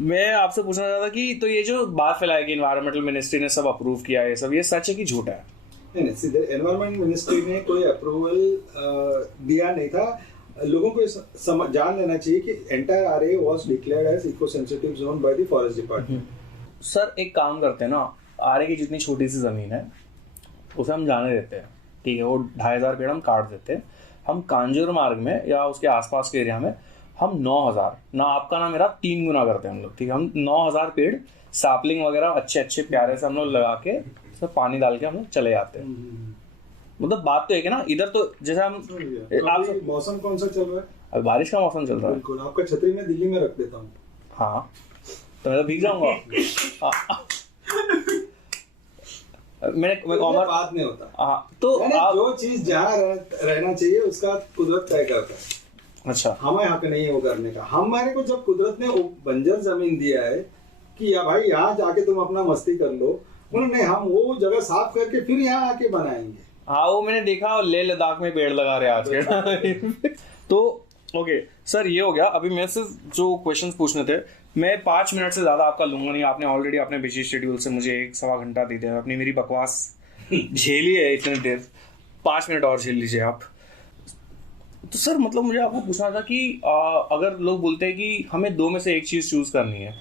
मैं आपसे पूछना चाहता कि तो ये जो बात फैलाई कि एनवायरमेंटल मिनिस्ट्री ने सब अप्रूव किया है सब, ये सच है कि झूठ है? नहीं, सीधे एनवायरमेंट मिनिस्ट्री ने कोई अप्रूवल दिया नहीं था। लोगों को जान लेना चाहिए कि entire Aarey was declared as eco sensitive zone by the forest department. Sir एक काम करते हैं ना, आरए की जितनी छोटी सी जमीन है उसे हम जाने देते हैं, ठीक है, वो 2500 पेड़ हम काट देते हैं। हम कांजूर मार्ग में या उसके आसपास के एरिया में हम 9000, ना आपका ना मेरा 3 गुना करते हैं हम लोग, ठीक है। हम 9000 पेड़ सैपलिंग वगैरह अच्छे अच्छे प्यारे से हम लोग लगा के सब पानी डाल के हम लोग चले जाते हैं। मतलब बात तो एक है ना, इधर तो जैसे हम आप मौसम कौन सा चल रहा है? अब बारिश का मौसम चल रहा है। बिल्कुल, आपका छतरी में दिल्ली में रख देता हूँ। हाँ तो मैं तो भीग जाऊंगा। मैं बात नहीं होता। हाँ तो आप जो चीज जहाँ रहना चाहिए उसका कुदरत तय करता है। अच्छा, हमें हक नहीं है वो करने का। हमारे को जब कुदरत ने बंजर जमीन दिया है कि या भाई यहाँ जाके तुम अपना मस्ती कर लो, उन्होंने हम वो जगह साफ करके फिर यहाँ आके बनाएंगे। हाँ वो मैंने देखा, लेह लद्दाख में पेड़ लगा रहे आज के। तो ओके सर, ये हो गया। अभी मेरे से जो क्वेश्चंस पूछने थे, मैं 5 मिनट से ज्यादा आपका लूंगा नहीं। आपने ऑलरेडी अपने बिजी शेड्यूल से मुझे 1-1.25 घंटा दे दिया, अपनी मेरी बकवास झेली है इतने देर। 5 मिनट और झेल लीजिए आप। तो सर मतलब मुझे आपको पूछना था कि अगर लोग बोलते हैं कि हमें 2 में से एक चीज चूज करनी है,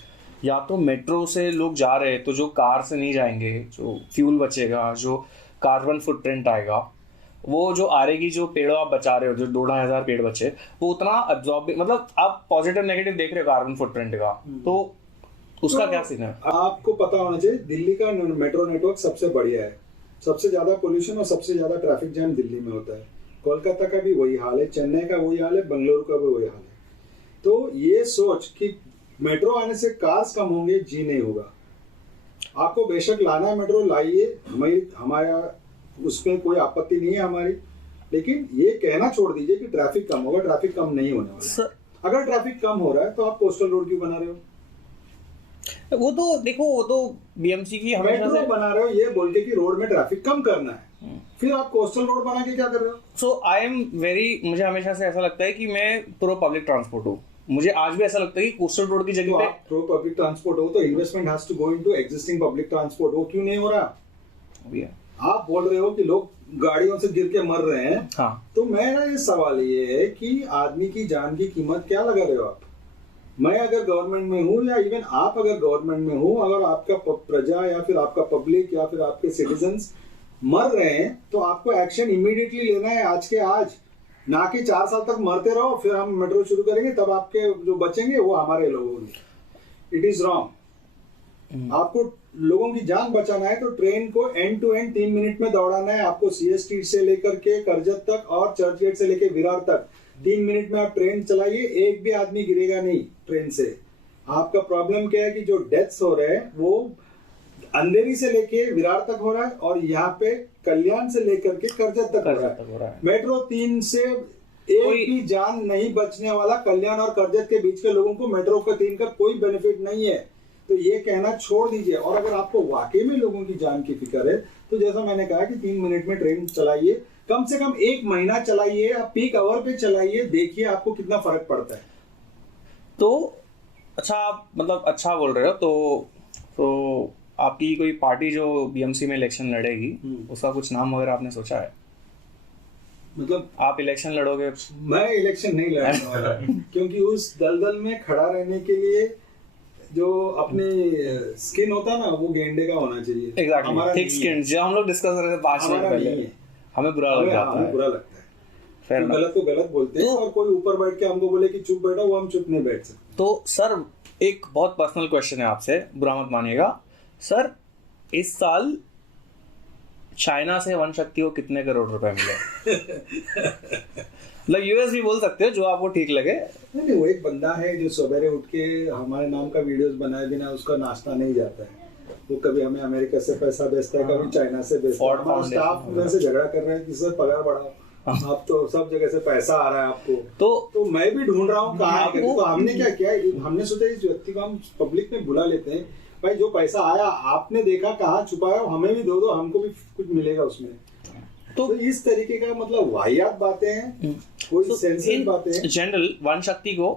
या तो मेट्रो से लोग जा रहे हैं तो जो कार से नहीं जाएंगे, जो फ्यूल बचेगा, जो कार्बन फुटप्रिंट आएगा, वो जो आरेगी, जो पेड़ आप बचा रहे हो, जो 2-2,500 पेड़ बचे, वो उतना अब्जॉर्ब, मतलब आप पॉजिटिव नेगेटिव देख रहे हो कार्बन फुटप्रिंट का, तो उसका क्या सीन है? आपको पता होना चाहिए, दिल्ली का मेट्रो नेटवर्क सबसे बढ़िया है। सबसे ज्यादा पोल्यूशन और सबसे ज्यादा ट्रैफिक जैम दिल्ली में होता है। कोलकाता का भी वही हाल है, चेन्नई का वही हाल है, बेंगलुरु का भी वही हाल है। तो ये सोच कि मेट्रो आने से कार्स कम होंगे, जी नहीं होगा। आपको बेशक लाना है मेट्रो, लाइए, हमारा उसमें कोई आपत्ति नहीं है हमारी, लेकिन ये कहना छोड़ दीजिए कि ट्रैफिक कम होगा। ट्रैफिक कम नहीं होने वाला। अगर ट्रैफिक कम हो रहा है तो आप कोस्टल रोड क्यों बना रहे हो? वो तो देखो, वो तो बीएमसी की हमेशा से बना रहे हो ये बोल के कि रोड में ट्रैफिक कम करना है, फिर आप कोस्टल रोड बना के क्या कर रहे हो? सो आई एम वेरी, मुझे हमेशा से ऐसा लगता है कि मैं प्रो पब्लिक ट्रांसपोर्ट हूँ। मुझे आज भी ऐसा लगता है कि कोस्टल रोड की जगह पे प्रो पब्लिक ट्रांसपोर्ट हो तो investment has to go into existing public transport. वो क्यों नहीं हो रहा? आप बोल रहे हो कि लोग गाड़ियों से गिर के मर रहे हैं। हाँ। तो मेरा ये सवाल ये है कि आदमी की जान की कीमत क्या लगा रहे हो आप? मैं अगर गवर्नमेंट में हूँ, या इवन आप अगर गवर्नमेंट में हूँ, अगर आपका प्रजा या फिर आपका पब्लिक या फिर आपके सिटीजन्स मर रहे हैं, तो आपको एक्शन इमीडिएटली लेना है, आज के आज। ना कि 4 साल तक मरते रहो, फिर हम मेट्रो शुरू करेंगे, तब आपके जो बचेंगे वो हमारे लोग होंगे। It is wrong. आपको लोगों की जान बचाना है तो ट्रेन को एंड टू एंड 3 मिनट में दौड़ाना है। आपको सीएसटी से लेकर के करजत तक और चर्च गेट से लेकर विरार तक 3 मिनट में आप ट्रेन चलाइए, एक भी आदमी गिरेगा नहीं ट्रेन से। आपका प्रॉब्लम क्या है कि जो डेथ्स हो रहे हैं वो अंधेरी से लेके विरार तक हो रहा है, और यहाँ पे कल्याण से लेकर के करजत तक हो रहा है। मेट्रो 3 से एक भी जान नहीं बचने वाला। कल्याण और करजत के बीच के लोगों को मेट्रो का 3 का कोई बेनिफिट नहीं है। तो ये कहना छोड़ दीजिए। और अगर आपको वाकई में लोगों की जान की फिक्र है तो जैसा मैंने कहा कि 3 मिनट में ट्रेन चलाइए, कम से कम 1 महीना चलाइए, आप पीक आवर पे चलाइए, देखिए आपको कितना फर्क पड़ता है। तो अच्छा, आप मतलब अच्छा बोल रहे हो। तो आपकी कोई पार्टी जो बीएमसी में इलेक्शन लड़ेगी, उसका कुछ नाम वगैरह आपने सोचा है? मतलब आप इलेक्शन लड़ोगे? मैं इलेक्शन नहीं लड़ने वाला क्योंकि उस दलदल में खड़ा रहने के लिए जो अपनी स्किन होता है ना, वो गेंडे का होना चाहिए। Exactly. हमारा थिक स्किन, जो हम लोग डिस्कस कर रहे थे 5 मिनट पहले, हमें बुरा लगता है। हमें बुरा लगता है। तो गलत को गलत बोलते हैं, और कोई ऊपर बैठ के हमको बोले कि चुप बैठो, वो हम चुप नहीं बैठ सकते। तो सर एक बहुत पर्सनल क्वेश्चन है आपसे, बुरा मत मानिएगा सर। इस साल चाइना से वन शक्ति को कितने करोड़ रुपए मिले? मतलब यूएस भी बोल सकते हो, जो आपको ठीक लगे। नहीं, वो एक बंदा है जो सवेरे उठ के हमारे नाम का वीडियोस बनाए बिना उसका नाश्ता नहीं जाता है। वो कभी हमें अमेरिका से पैसा भेजता है, कभी चाइना से भेजता है। हमारा स्टाफ में से झगड़ा कर रहे हैं कि सर पगार बढ़ाओ, आप तो सब जगह से पैसा आ रहा है आपको। तो मैं भी ढूंढ रहा हूँ कहाँ है। तो हमने क्या किया, हमने सोचा इस व्यक्ति को हम पब्लिक में बुला लेते हैं। भाई जो पैसा आया आपने देखा कहाँ छुपाया, हमें भी दो, हमको भी कुछ मिलेगा उसमें। तो इस तरीके का मतलब वाहियात बातें हैं, कोई सेंसिटिव बातें हैं। जनरल वन शक्ति को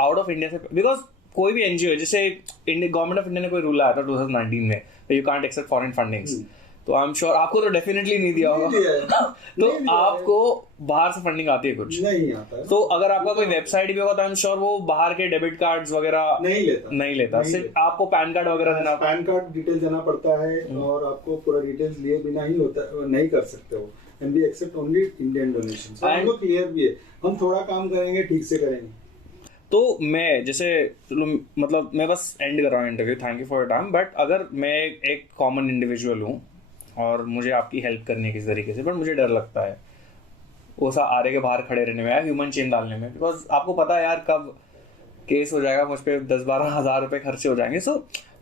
आउट ऑफ इंडिया से, बिकॉज कोई भी एनजीओ जैसे गवर्नमेंट ऑफ इंडिया ने कोई रूल आया था 2019 में, you can't accept foreign fundings, तो आई एम श्योर आपको तो डेफिनेटली नहीं दिया होगा। तो आपको बाहर से फंडिंग आती है कुछ नहीं आता है। तो अगर आपका कोई वेबसाइट भी होगा तो आई एम श्योर वो बाहर के डेबिट कार्ड्स वगैरह नहीं लेता सिर्फ आपको पैन कार्ड वगैरह देना, पैन कार्ड डिटेल देना पड़ता है और आपको पूरा डिटेल्स लिए बिना ही होता नहीं कर सकते हो। And we accept only Indian donations. हमको क्लियर भी है, हम थोड़ा काम करेंगे ठीक से करेंगे। तो मैं जैसे मतलब मैं बस एंड कर रहा हूँ interview, thank you for your time, but अगर मैं एक कॉमन इंडिविजुअल हूँ और मुझे आपकी हेल्प करनी है किसी तरीके से, बट मुझे डर लगता है वो सा आरे के बाहर खड़े रहने में या ह्यूमन चेन डालने में, बिकॉज आपको पता है यार कब केस हो जाएगा, मुझ पर 10-12 हज़ार रुपये खर्चे हो जाएंगे। So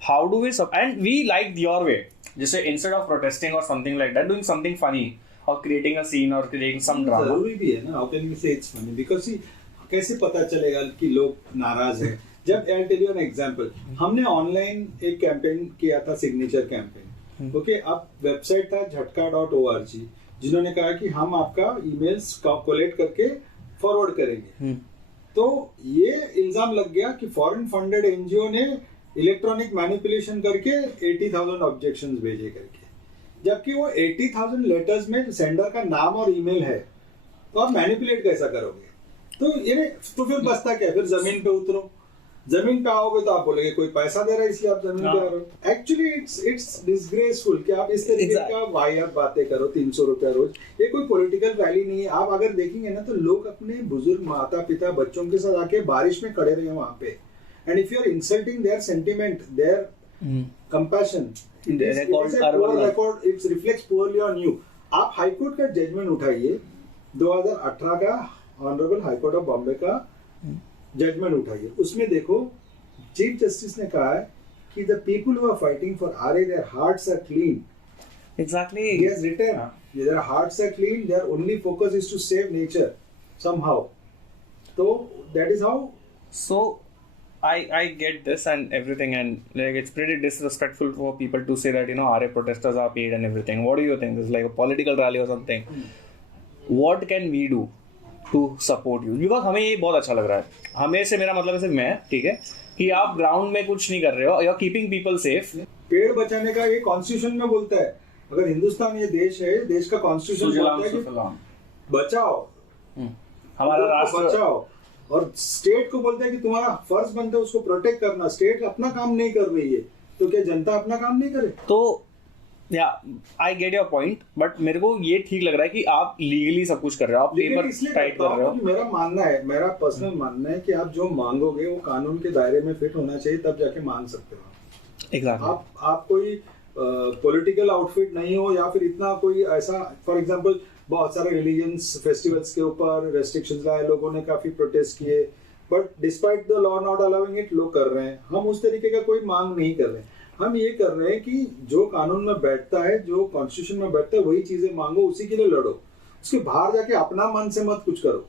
how do we sub and we like your way, जैसे इंस्टेड ऑफ प्रोटेस्टिंग और something like that, doing something funny और क्रिएटिंग अ सीन और क्रिएटिंग सम ड्रामा। जरूरी भी है ना, how can we say it's funny, because कैसे पता चलेगा कि लोग नाराज हैं। जब I tell you an example, हमने ऑनलाइन एक कैंपेन किया था, सिग्नेचर कैंपेन, ओके। अब वेबसाइट था झटका.org, जिन्होंने कहा कि हम आपका ईमेल्स कोलेक्ट करके फॉरवर्ड करेंगे। तो ये इल्जाम लग गया कि फॉरेन फंडेड एनजीओ ने इलेक्ट्रॉनिक मैनिपुलेशन करके 80,000 ऑब्जेक्शंस भेजे करके, जबकि वो 80,000 लेटर्स में सेंडर का नाम और ईमेल है, तो आप मैनिपुलेट कैसा करोगे? तो ये तो फिर बचता क्या? फिर जमीन पे उतरो, जमीन पे आओगे तो आप बोलेंगे कोई पैसा दे रहा है इसलिए आप जमीन पे आ रहे हो। एक्चुअली इट्स डिसग्रेसफुल कि आप इस तरीके का वाहियात बातें करो। 300 रुपया रोज, ये कोई पॉलिटिकल रैली नहीं है। आप अगर देखेंगे ना तो लोग अपने बुजुर्ग माता पिता बच्चों के साथ आके बारिश में खड़े रहे वहां पे, and if you are insulting their sentiment, their compassion, it's reflects poorly on you. आप हाईकोर्ट का जजमेंट उठाइए, 2018 का ऑनरेबल हाईकोर्ट ऑफ बॉम्बे का जजमेंट उठाइए, उसमें देखो चीफ जस्टिस ने कहा है कि the people who are fighting for Aarey, their hearts are clean. Exactly. He has written, their hearts are clean, their only focus is to save nature somehow. So that is how. So I get this and everything, and like it's pretty disrespectful for people to say that RA protesters are paid and everything. What do you think? This is like a political rally or something. What can we do to support you? Because हमें ये बहुत अच्छा लग रहा है। हमें से मेरा मतलब है सिर्फ मैं, ठीक है, कि आप ग्राउंड में कुछ नहीं कर रहे हो, you are keeping people safe. पेड़ बचाने का ये कॉन्स्टिट्यूशन में बोलता है। अगर हिंदुस्तान ये देश है, देश का कॉन्स्टिट्यूशन बोलता है कि बचाओ, हमारा राष्ट्र बचाओ, और स्टेट को बोलता है कि तुम्हारा फर्ज बनता है उसको प्रोटेक्ट करना। स्टेट अपना काम नहीं कर रही है तो क्या जनता अपना काम नहीं करे? तो या I get your point, but मेरे को ये ठीक लग रहा है कि आप लीगली सब कुछ कर रहे हो, आप पेपर टाइट कर रहे हो। मेरा मानना है, मेरा पर्सनल मानना है कि आप जो मांगोगे वो कानून के दायरे में फिट होना चाहिए, तब जाके मांग सकते हो। Exactly. आप कोई पॉलिटिकल आउटफिट नहीं हो, या फिर इतना कोई ऐसा, फॉर एग्जांपल बहुत सारे रिलीजियंस फेस्टिवल्स के ऊपर रेस्ट्रिक्शंस लाए, लोगों ने काफी प्रोटेस्ट किए, but despite the law not allowing it लोग कर रहे हैं। हम उस तरीके का कोई मांग नहीं कर रहे हैं। हम ये कर रहे हैं कि जो कानून में बैठता है, जो कॉन्स्टिट्यूशन में बैठता है, वही चीजें मांगो, उसी के लिए लड़ो। उसके बाहर जाके अपना मन से मत कुछ करो।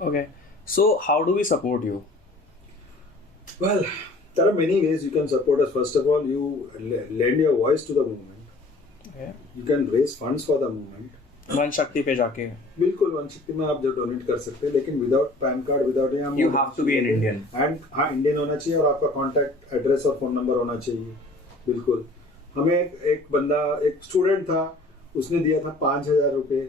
Okay, so how do we support you? Well, there are many ways you can support us. First of all, you lend your voice to the movement. Okay. You can raise funds for the movement. One शक्ति पे जाके बिल्कुल one शक्ति में आप जो donate कर सकते हैं, लेकिन without PAN card, without you have to be an Indian, and हाँ इंडियन होना चाहिए, और आपका कॉन्टैक्ट एड्रेस और फोन नंबर होना चाहिए। बिल्कुल। हमें एक बंदा, एक स्टूडेंट था, उसने दिया था 5,000 रुपये,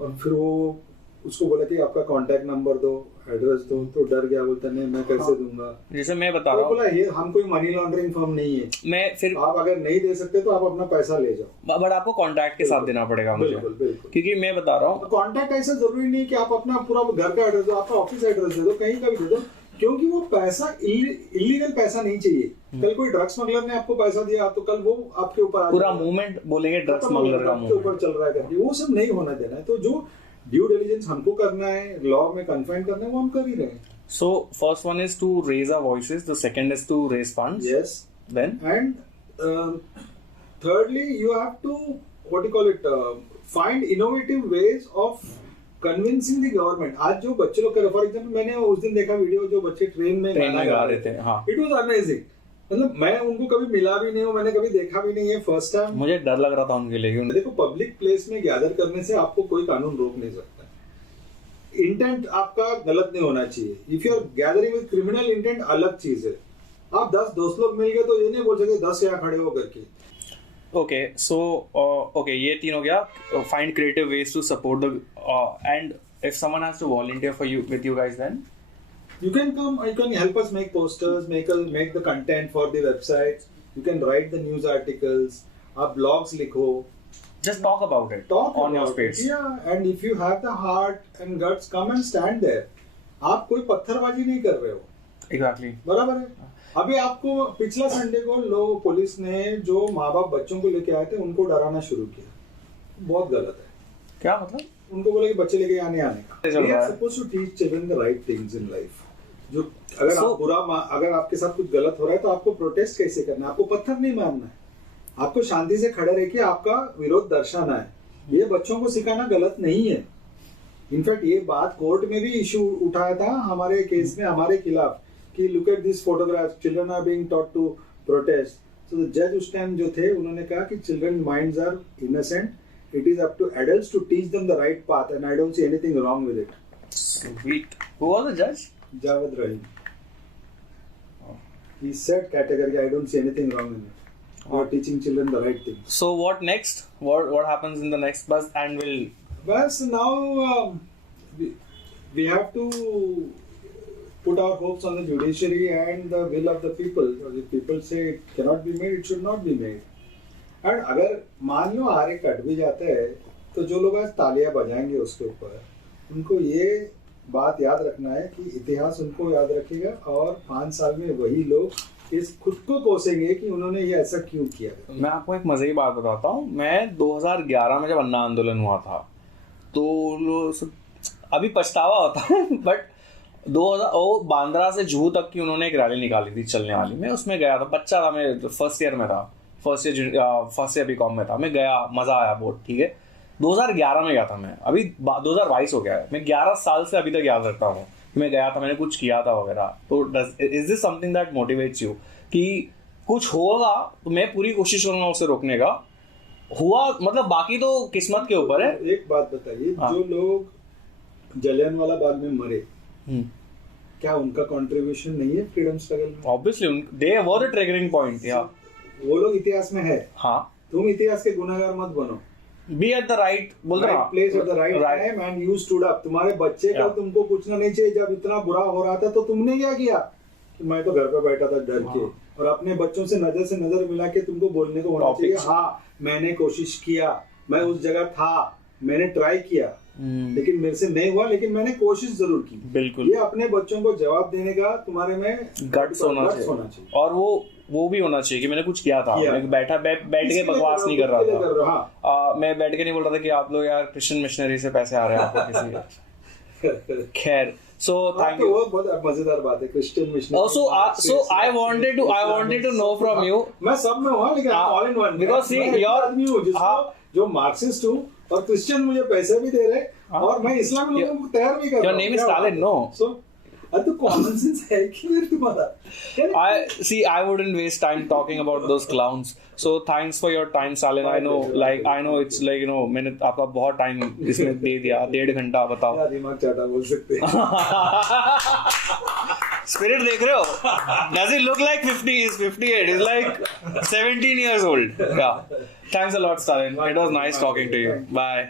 और फिर वो उसको बोला कि आपका कॉन्टैक्ट नंबर दो, एड्रेस दो, तो डर गया, बोलता नहीं मैं कैसे दूंगा। जैसे मैं बता रहा हूँ, बोला ये हम कोई मनी लॉन्ड्रिंग फर्म नहीं है, मैं फिर आप अगर नहीं दे सकते तो आप अपना पैसा ले जाओ, बट आपको कॉन्टैक्ट के साथ देना पड़ेगा मुझे। बिल्कुल बिल्कुल। क्योंकि मैं बता रहा हूँ, कॉन्टैक्ट ऐसा जरूरी नहीं कि आप अपना पूरा घर का एड्रेस दो, आपका ऑफिस एड्रेस दे दो, कहीं का भी दे दो, क्योंकि वो पैसा इलीगल पैसा नहीं चाहिए। कल कोई ड्रग्स स्मगलर ने आपको पैसा दिया तो कल वो आपके ऊपर पूरा मूवमेंट बोलेंगे ड्रग्स स्मगलर का आपके ऊपर चल रहा है करके, वो सब नहीं होना देना है। तो जो ड्यू डिलिजेंस हमको करना है, लॉ में कन्फाइन करना है, वो हम कर ही रहे हैं। So first one is to raise our voices, the second is to raise funds. Yes. Then and thirdly you have to what you call it find innovative ways of convincing the government. आज जो बच्चे लोग कर, for example मैंने उस दिन देखा video, जो बच्चे ट्रेन में गा रहे थे, हाँ, इट वाज अमेजिंग। मतलब मैं उनको कभी मिला भी नहीं हूँ, मैंने कभी देखा भी नहीं है, फर्स्ट टाइम। मुझे डर लग रहा था उनके लिए। देखो पब्लिक प्लेस में गैदर करने से आपको कोई कानून रोक नहीं सकता। इंटेंट आपका गलत नहीं होना चाहिए. If you are gathering with criminal intent अलग चीज है. आप 10 दोस्त लोग मिल गए तो ये नहीं बोल सकते 10 यहाँ खड़े हो करके. ओके सो ओके ये तीन हो गया. Find creative ways to support the and if someone has to volunteer for you with you guys then You can come, you can help us make posters, make the content for the website. You can write the news articles. आप blogs लिखो. just talk about it Talk on your about space. it. Yeah, and if you have the heart and guts, come and stand there. आप कोई पत्थरबाजी नहीं कर रहे हो. Exactly. बराबर है. अभी आपको पिछला संडे को लोग पुलिस ने जो माँ बाप बच्चों को लेके आए थे उनको डराना शुरू किया. बहुत गलत है. क्या मतलब? उनको बोला कि बच्चे लेके आने का. चल We रहा are है. supposed to teach children the right things in life. जो अगर So- आप अगर आपके साथ कुछ गलत हो रहा है तो आपको प्रोटेस्ट कैसे करना है. आपको पत्थर नहीं मारना है. आपको शांति से खड़े रह के आपका विरोध दर्शाना है. ये बच्चों को सिखाना गलत नहीं है. इनफैक्ट ये बात कोर्ट में भी इशू उठाया था हमारे केस में हमारे खिलाफ कि look at this photograph children are being taught to protest. So the जज उस टाइम जो थे उन्होंने कहा कि children minds are innocent. It is up to adults to teach them the right path and I don't see anything wrong with it. Sweet. Who was the judge? Javed Rahim. He said categorically, I don't see anything wrong in it. You are teaching children the right things. So what next? What happens in the next bus? And we'll But now we have to put our hopes on the judiciary and the will of the people. If people say it cannot be made, it should not be made. And अगर मान लो आरे cut भी जाता है तो जो लोग आज तालियां बजाएंगे उसके ऊपर उनको ये बात याद रखना है कि इतिहास उनको याद रखेगा और 5 साल में वही लोग इस खुद को कोसेंगे कि उन्होंने ये ऐसा क्यों किया. मैं आपको एक मजे की बात बताता हूँ. मैं 2011 में जब अन्ना आंदोलन हुआ था तो अभी पछतावा होता है बट 2000 बांद्रा से जुहू तक की उन्होंने एक रैली निकाली थी चलने वाली. मैं उसमें गया था. बच्चा था. मैं फर्स्ट ईयर में था. फर्स्ट ईयर बीकॉम में था. मैं गया. मजा आया बहुत. ठीक है. 2011 में गया था मैं. अभी 2022 हो गया है. मैं 11 साल से अभी तक याद रखता हूँ कि मैं गया था. मैंने कुछ किया था वगैरह. तो is this something that motivates you कि कुछ होगा तो मैं पूरी कोशिश करूंगा उसे रोकने का. हुआ मतलब बाकी तो किस्मत के ऊपर है. एक बात बताइए. हाँ. जो लोग जलियांवाला बाग में मरे क्या उनका कंट्रीब्यूशन नहीं है फ्रीडम स्ट्रगल में? Obviously they were the triggering point. या वो लोग इतिहास में है. हाँ. तुम इतिहास के गुनाहगार मत बनो. Be at the right बोल रहा right place at the right time and you stood up. तुम्हारे बच्चे को तुमको पूछना नहीं चाहिए जब इतना बुरा हो रहा था तो तुमने क्या किया कि मैं तो घर पे बैठा था डर के. और अपने बच्चों से नजर मिला के तुमको बोलने को होना चाहिए हाँ मैंने कोशिश किया. मैं उस जगह था. मैंने ट्राई किया लेकिन मेरे से नहीं हुआ लेकिन मैंने कोशिश जरूर की. बिल्कुल. ये अपने बच्चों को जवाब देने का तुम्हारे में गट्स होना चाहिए. और वो भी होना चाहिए कि मैंने कुछ किया था. मैं बैठ के बकवास नहीं कर रहा था. मैं बैठ के नहीं बोल रहा था कि आप लोग यार क्रिश्चियन मिशनरी से पैसे आ रहे हैं आपको किसी. खैर so thank you. वो बहुत मजेदार बात है Christian missionary. So I wanted to know from you. मैं सब में हूँ लेकिन all in one. Because see your जो मार्क्सिस्ट हूँ और क्रिश्चियन मुझे पैसे भी दे रहे और मैं इस्लामी लोगों को तैयार भी कर रहा हूँ. Your name is Stalin, no? So तो कॉमन सेंस है कि नहीं तुम्हारा? I wouldn't waste time talking about those clowns. So thanks for your time, Stalin. I know it's like मैंने आपका बहुत टाइम इसमें दे दिया. 1.5 घंटा. बताओ. दिमाग चाटा बोल सकते हैं. Spirit देख रहे हो? Does it look like 50? He's 58. He's like 17 years old. Yeah. Thanks a lot, Stalin. It was nice talking to you. Bye.